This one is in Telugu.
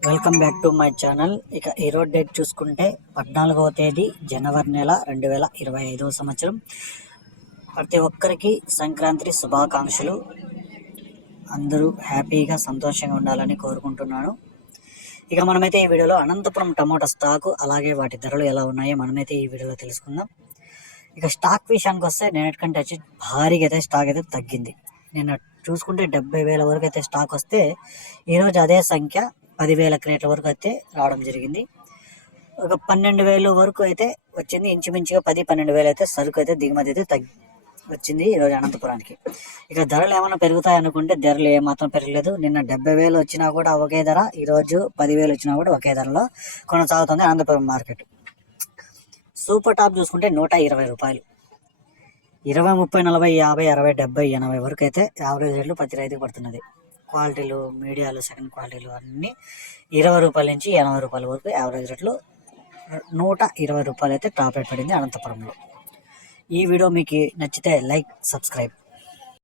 Welcome back to my channel. ఇక ఈరోజు డేట్ చూసుకుంటే పద్నాలుగవ తేదీ జనవరి నెల రెండు వేల ఇరవై ఐదవ సంవత్సరం. ప్రతి ఒక్కరికి సంక్రాంతి శుభాకాంక్షలు. అందరూ హ్యాపీగా సంతోషంగా ఉండాలని కోరుకుంటున్నాను. ఇక మనమైతే ఈ వీడియోలో అనంతపురం టమోటా స్టాకు అలాగే వాటి ధరలు ఎలా ఉన్నాయో మనమైతే ఈ వీడియోలో తెలుసుకుందాం. ఇక స్టాక్ విషయానికి వస్తే నేనటికంటే వచ్చి భారీగా అయితే స్టాక్ అయితే తగ్గింది. నిన్న చూసుకుంటే డెబ్బై వేల వరకు అయితే స్టాక్ వస్తే ఈరోజు అదే సంఖ్య పదివేల క్రేట్ల వరకు అయితే రావడం జరిగింది. ఒక పన్నెండు వేలు వరకు అయితే వచ్చింది. ఇంచుమించుగా పది పన్నెండు వేలు అయితే సరుకు అయితే దిగుమతి అయితే తగ్గి వచ్చింది ఈరోజు అనంతపురానికి. ఇక ధరలు ఏమైనా పెరుగుతాయి అనుకుంటే ధరలు ఏమాత్రం పెరగలేదు. నిన్న డెబ్బై వేలు వచ్చినా కూడా ఒకే ధర ఈరోజు పదివేలు వచ్చినా కూడా ఒకే ధరలో కొనసాగుతుంది అనంతపురం మార్కెట్. సూపర్ టాప్ చూసుకుంటే నూట ఇరవై రూపాయలు. ఇరవై ముప్పై నలభై యాభై అరవై డెబ్బై ఎనభై వరకు అయితే యావరేజ్ రేట్లు ప్రతి రైతుకు పడుతున్నది. క్వాలిటీలు మీడియాలు సెకండ్ క్వాలిటీలు అన్నీ ఇరవై రూపాయల నుంచి ఎనభై రూపాయల వరకు యావరేజ్ రేట్లు నూట ఇరవై రూపాయలు అయితే టాప్ రేట్ పడింది అనంతపురంలో. ఈ వీడియో మీకు నచ్చితే లైక్ సబ్స్క్రైబ్.